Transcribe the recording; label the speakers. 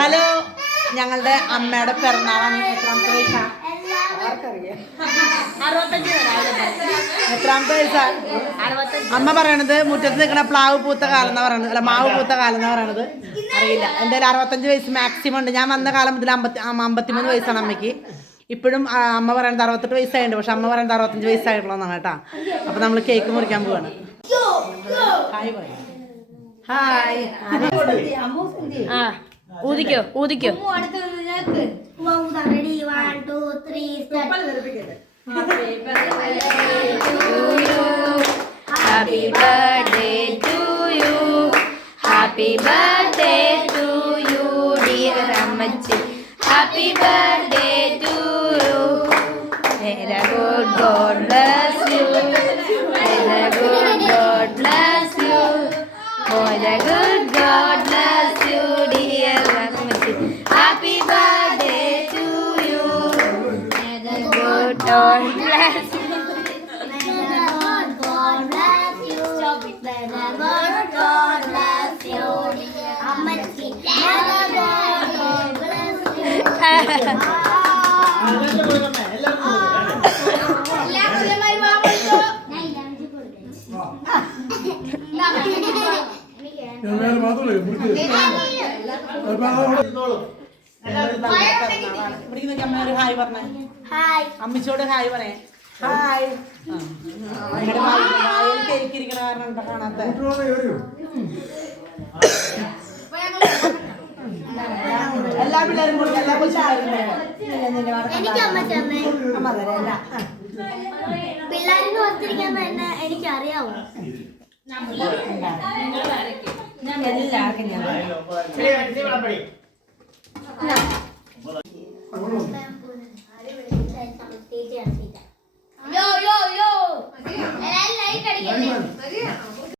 Speaker 1: Hello ഞങ്ങളുടെ അമ്മയുടെ പിറന്നാളാണ് എത്രാമത്തെ വയസ്സാ എത്രാമത്തെ വയസ്സാ അമ്മ പറയണത് മുറ്റത്ത് നിൽക്കണ പ്ലാവ് പൂത്ത കാലം എന്നാ പറയണത്. അല്ല മാവ് പൂത്ത കാലം എന്നാ പറയണത്. അറിയില്ല. എന്തായാലും അറുപത്തഞ്ച് വയസ്സ് മാക്സിമം ഉണ്ട്. ഞാൻ വന്ന കാലം മുതൽ അമ്പത്തി അമ്പത്തിമൂന്ന് വയസ്സാണ് അമ്മയ്ക്ക്. ഇപ്പോഴും അമ്മ പറയുന്നത് അറുപത്തെട്ട് വയസ്സായിട്ടുണ്ട്. പക്ഷെ അമ്മ പറയുന്നത് അറുപത്തഞ്ച് വയസ്സായിട്ടുള്ളതാണ് കേട്ടാ. അപ്പൊ നമ്മൾ കേക്ക് മുറിക്കാൻ പോവാണ്. ഹായ്. ഹായ്
Speaker 2: ആ ഊതിക്കോ ഊതിക്കോ. Happy birthday to you happy birthday to you dear അമ്മച്ചി happy birthday God bless you. May the good God bless you. May the good God bless you, dear Ramchi. Happy birthday to you. May the good God bless you.
Speaker 1: അമ്മച്ചോട് hi. പറയേ. Hi. കാരണം കാണാത്ത? എല്ലാ പിള്ളേരും കൊടുക്കും എല്ലാ കൊച്ചുപിള്ളേരും
Speaker 3: എനിക്ക് അമ്മ. ചെന്നേ
Speaker 1: അമ്മ തരാം എല്ലാ
Speaker 3: പിള്ളേരിന് ഒത്തിരിക്കാൻ തന്നെ എനിക്ക് അറിയാവോ
Speaker 1: എല്ലാവർക്കും ഞാൻ